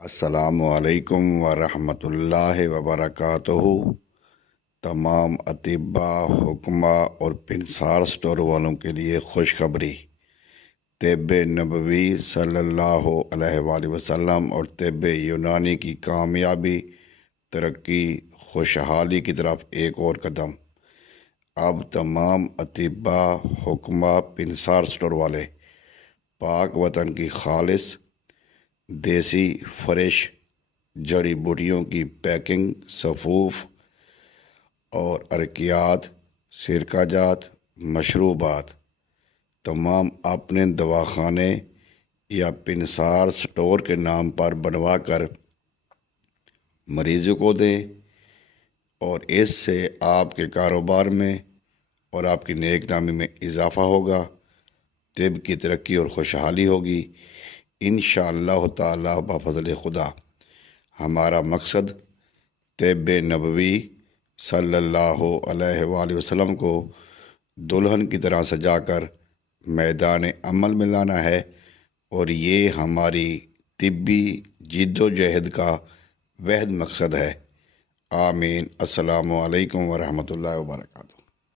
السلام علیکم ورحمۃ اللہ وبرکاتہ۔ تمام اطباء، حکمہ اور پنسار سٹور والوں کے لیے خوشخبری۔ طب نبوی صلی اللہ علیہ وآلہ وسلم اور طب یونانی کی کامیابی، ترقی، خوشحالی کی طرف ایک اور قدم۔ اب تمام اطباء، حکمہ، پنسار سٹور والے پاک وطن کی خالص دیسی فریش جڑی بوٹیوں کی پیکنگ، صفوف اور ارکیات، سرکہ جات، مشروبات تمام اپنے دواخانے یا پنسار سٹور کے نام پر بنوا کر مریضوں کو دیں، اور اس سے آپ کے کاروبار میں اور آپ کی نیک نامی میں اضافہ ہوگا، طب کی ترقی اور خوشحالی ہوگی انشاءاللہ تعالی بفضل خدا۔ ہمارا مقصد طب نبوی صلی اللہ علیہ وآلہ وسلم کو دلہن کی طرح سجا کر میدان عمل میں لانا ہے، اور یہ ہماری طبی جد و جہد کا واحد مقصد ہے۔ آمین۔ السلام علیکم ورحمۃ اللہ وبرکاتہ۔